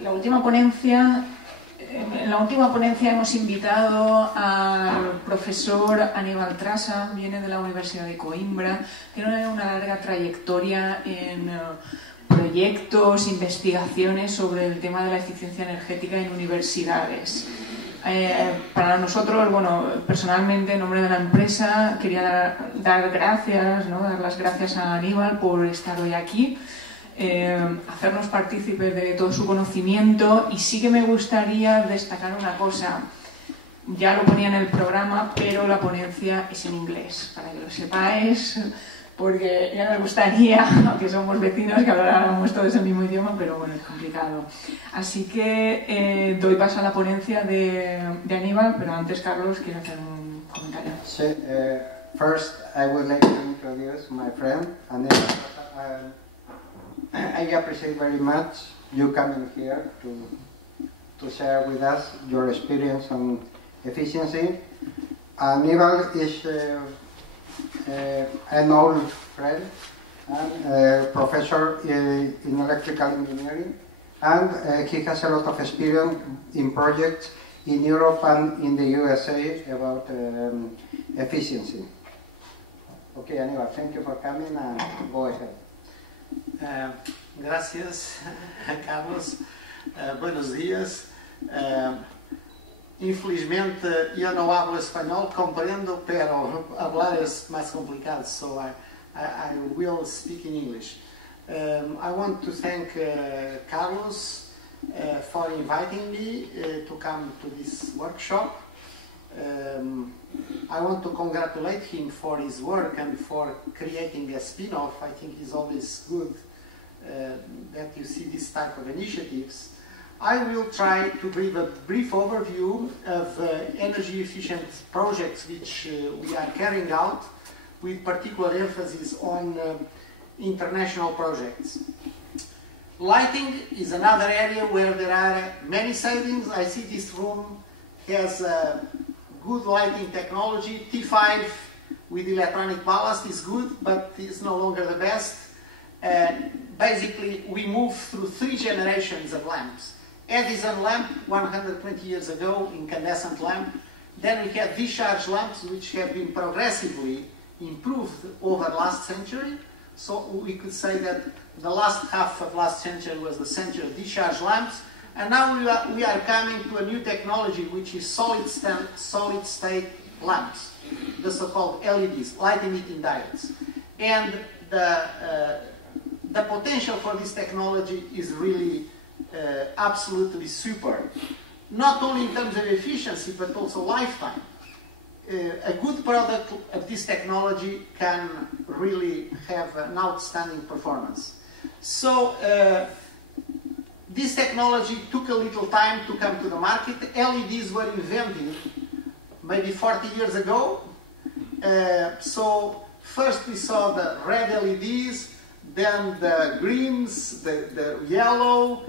la última ponencia, en la última ponencia hemos invitado al profesor Anibal, viene de la Universidad de Coimbra, tiene una larga trayectoria en proyectos, investigaciones sobre el tema de la eficiencia energética en universidades. Para nosotros, bueno, personalmente, en nombre de la empresa, quería dar gracias, ¿no? Dar las gracias a Anibal por estar hoy aquí, hacernos partícipes de todo su conocimiento, y sí que me gustaría destacar una cosa. Ya lo ponía en el programa, pero la ponencia es en inglés, para que lo sepáis, porque ya nos gustaría, aunque somos vecinos, que habláramos todos el mismo idioma, pero bueno, es complicado. Así que doy paso a la ponencia de Anibal, pero antes Carlos quiere hacer un comentario. Sí, first I would like to introduce my friend Anibal. I appreciate very much you coming here to share with us your experience on efficiency. Anibal is an old friend and professor in electrical engineering, and he has a lot of experience in projects in Europe and in the USA about efficiency. Okay, Anibal, thank you for coming, and go ahead. Gracias, Carlos. Buenos días. Infelizmente eu não hablo espanhol, compreendo, pero hablar es más complicado, so I will speak in English. I want to thank Carlos for inviting me to come to this workshop. I want to congratulate him for his work and for creating a spin-off. I think it's always good that you see this type of initiatives. I will try to give a brief overview of energy efficient projects which we are carrying out, with particular emphasis on international projects. Lighting is another area where there are many savings. I see this room has good lighting technology. T5 with electronic ballast is good, but it's no longer the best. Basically, we moved through 3 generations of lamps. Edison lamp 120 years ago, incandescent lamp. Then we had discharge lamps, which have been progressively improved over last century. So we could say that the last half of last century was the century of discharge lamps. And now we are coming to a new technology, which is solid state lamps, the so-called LEDs, light emitting diodes. And the potential for this technology is really absolutely super, not only in terms of efficiency but also lifetime. A good product of this technology can really have an outstanding performance. So this technology took a little time to come to the market. LEDs were invented maybe 40 years ago. So first we saw the red LEDs, then the greens, the yellow,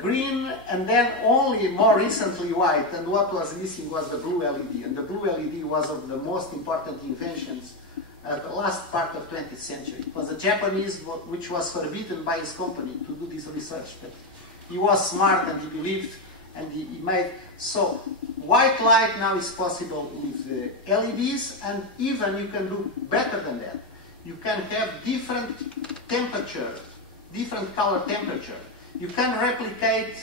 green, and then only more recently white. And what was missing was the blue LED. And the blue LED was of the most important inventions of the last part of 20th century. It was a Japanese which was forbidden by his company to do this research. But he was smart and he believed, and he made. So white light now is possible with LEDs, and even you can do better than that. You can have different temperature, different color temperature. You can replicate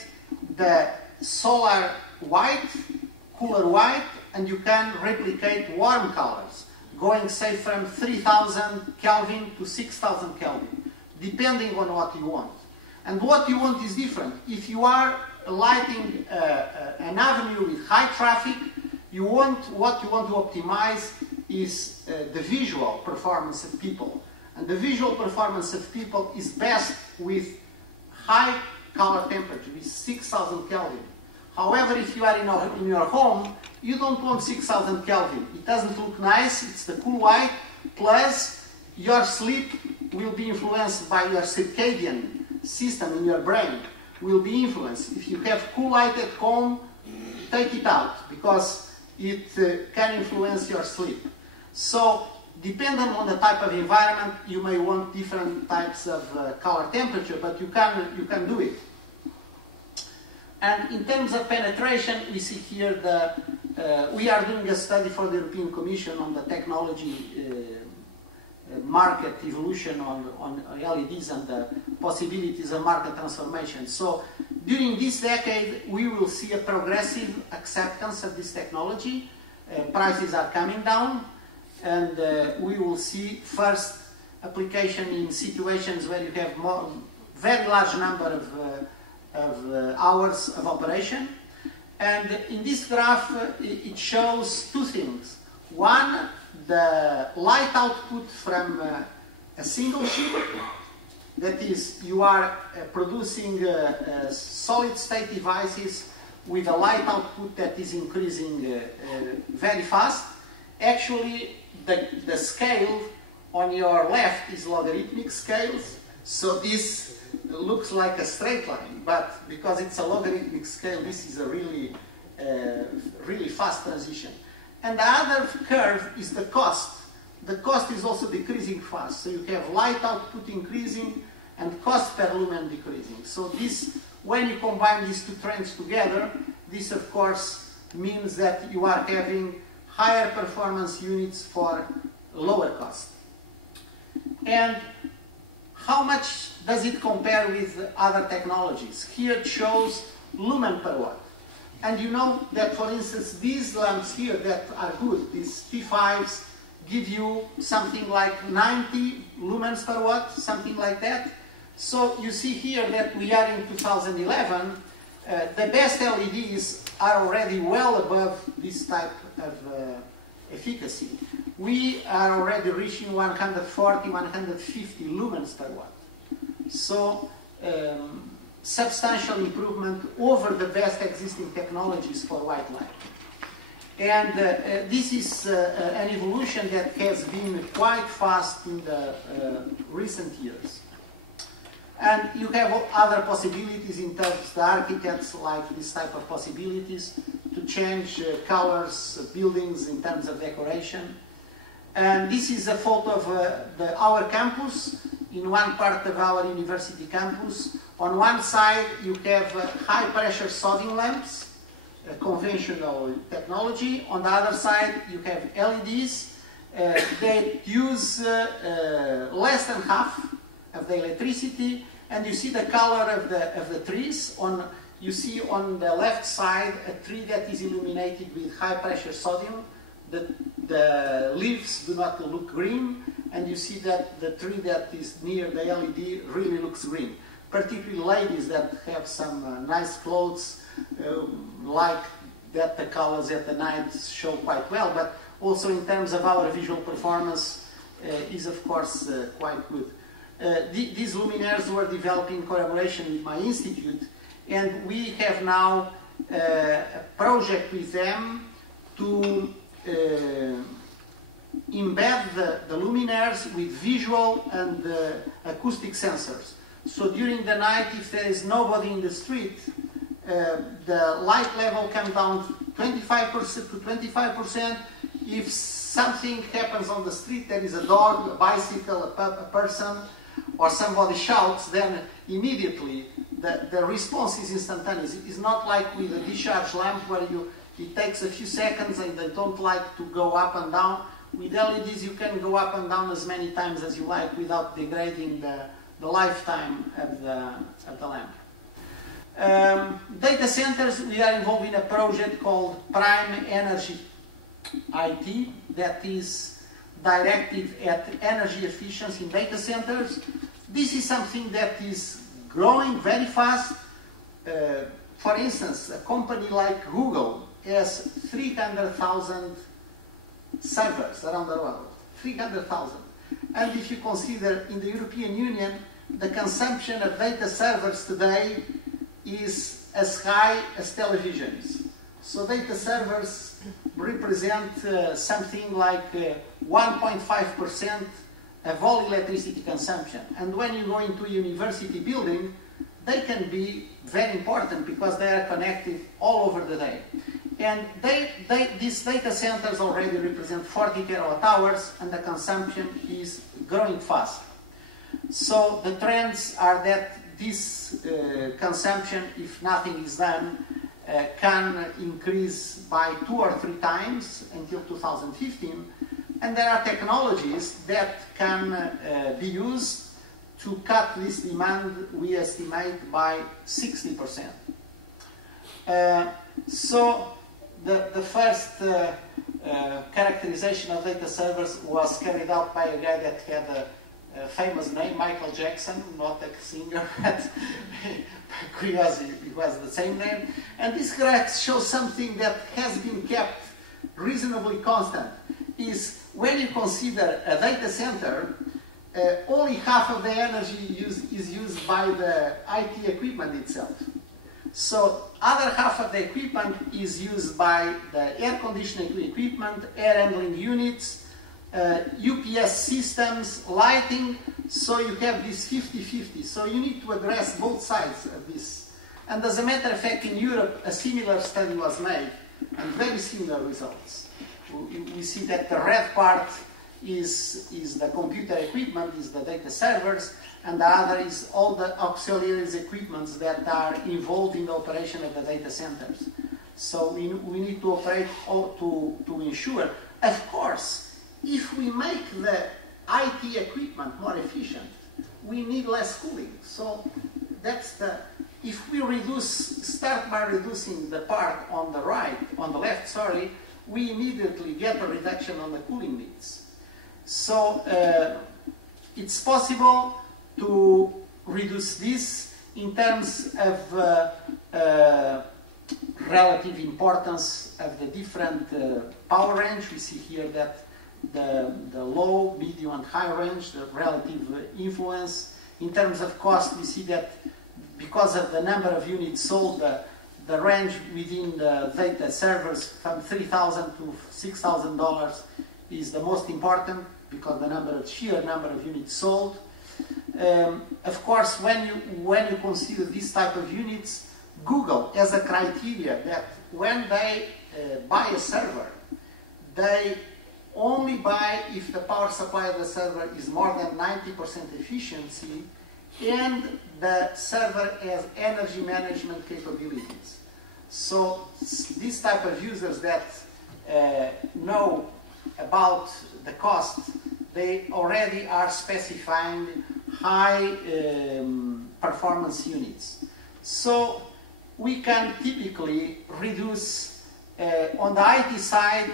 the solar white, cooler white, and you can replicate warm colors, going say from 3000 Kelvin to 6000 Kelvin, depending on what you want. And what you want is different. If you are lighting an avenue with high traffic, what you want to optimize is the visual performance of people. And the visual performance of people is best with high color temperature, with 6000 Kelvin. However, if you are in your home, you don't want 6000 Kelvin. It doesn't look nice, it's the cool white, plus your sleep will be influenced by your circadian system in your brain, will be influenced. If you have cool light at home, take it out, because it can influence your sleep. So, depending on the type of environment, you may want different types of color temperature, but you can do it. And in terms of penetration, we see here we are doing a study for the European Commission on the technology market evolution on LEDs and the possibilities of market transformation. So during this decade, we will see a progressive acceptance of this technology. Prices are coming down, and we will see first application in situations where you have very large number of hours of operation. And in this graph, it shows two things. One, the light output from a single chip, that is, you are producing solid state devices with a light output that is increasing very fast. Actually, the scale on your left is logarithmic scales, so this looks like a straight line, but because it's a logarithmic scale, this is a really fast transition. And the other curve is the cost. The cost is also decreasing fast, so you have light output increasing and cost per lumen decreasing. So this, when you combine these two trends together, this of course means that you are having higher performance units for lower cost. And how much does it compare with other technologies? Here it shows lumen per watt. And you know that, for instance, these lamps here that are good, these T5s, give you something like 90 lumens per watt, something like that. So you see here that we are in 2011. The best LEDs are already well above this type of efficacy. We are already reaching 140, 150 lumens per watt. So substantial improvement over the best existing technologies for white light. And this is an evolution that has been quite fast in the recent years. And you have other possibilities in terms of the architects like this type of possibilities to change colors, buildings in terms of decoration. And this is a photo of our campus, in one part of our university campus. On one side you have high pressure sodium lamps, conventional technology. On the other side you have LEDs that use less than half of the electricity, and you see the color of the trees. You see on the left side a tree that is illuminated with high pressure sodium. The leaves do not look green, and you see that the tree that is near the LED really looks green. Particularly ladies that have some nice clothes, like that the colors at the night show quite well, but also in terms of our visual performance is of course quite good. These luminaires were developed in collaboration with my institute, and we have now a project with them to embed the luminaires with visual and acoustic sensors. So during the night, if there is nobody in the street, the light level comes down 25% to 25%. If something happens on the street, there is a dog, a bicycle, a person, or somebody shouts, then immediately the response is instantaneous. It's not like with a discharge lamp where it takes a few seconds and they don't like to go up and down. With LEDs you can go up and down as many times as you like without degrading the lifetime of the lamp. Data centers, we are involved in a project called Prime Energy IT that is directed at energy efficiency in data centers. This is something that is growing very fast. For instance, a company like Google has 300,000 servers around the world. 300,000. And if you consider in the European Union, the consumption of data servers today is as high as televisions. So data servers represent something like 1.5% of all electricity consumption. And when you go into a university building, they can be very important because they are connected all over the day. And these data centers already represent 40 terawatt hours, and the consumption is growing fast. So the trends are that this consumption, if nothing is done, can increase by 2 or 3 times until 2015. And there are technologies that can be used to cut this demand, we estimate, by 60%. So the first characterization of data servers was carried out by a guy that had a famous name, Michael Jackson, not a singer, but it was the same name. And this graph shows something that has been kept reasonably constant, is when you consider a data center, only half of the energy is used by the IT equipment itself. So other half of the equipment is used by the air conditioning equipment, air handling units, UPS systems, lighting. So you have this 50-50. So you need to address both sides of this. And as a matter of fact, in Europe, a similar study was made and very similar results. We see that the red part is the computer equipment, is the data servers, and the other is all the auxiliary equipments that are involved in the operation of the data centers. So we need to operate to ensure. Of course, if we make the IT equipment more efficient, we need less cooling. So that's if we start by reducing the part on the left, sorry, we immediately get a reduction on the cooling needs. So it's possible to reduce this in terms of relative importance of the different power range. We see here that the low, medium, and high range, the relative influence. In terms of cost, we see that because of the number of units sold, the range within the data servers from $3,000 to $6,000 is the most important, because the sheer number of units sold. Of course, when you consider this type of units, Google has a criteria that when they buy a server, they only buy if the power supply of the server is more than 90% efficiency and the server has energy management capabilities. So these type of users that know about the cost, they already are specifying high performance units. So we can typically reduce, on the IT side,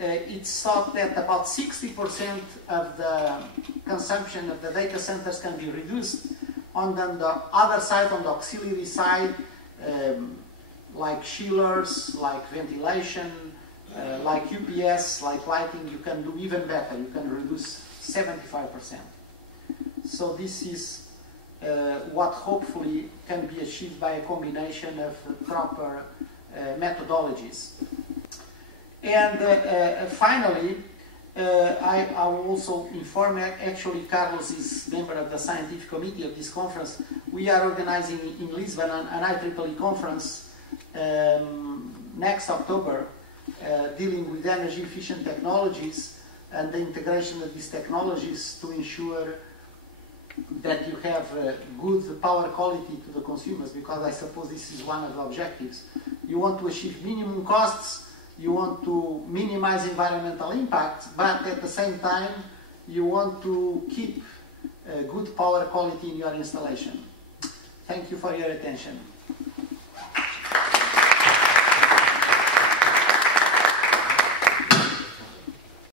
it's thought that about 60% of the consumption of the data centers can be reduced. On the other side, on the auxiliary side, like chillers, like ventilation, like UPS, like lighting, you can do even better. You can reduce 75%. So this is what hopefully can be achieved by a combination of proper methodologies. And finally, I will also inform, actually Carlos is member of the scientific committee of this conference. We are organizing in Lisbon an IEEE conference next October dealing with energy efficient technologies and the integration of these technologies to ensure that you have good power quality to the consumers, because I suppose this is one of the objectives. You want to achieve minimum costs, you want to minimize environmental impact, but at the same time you want to keep good power quality in your installation. Thank you for your attention.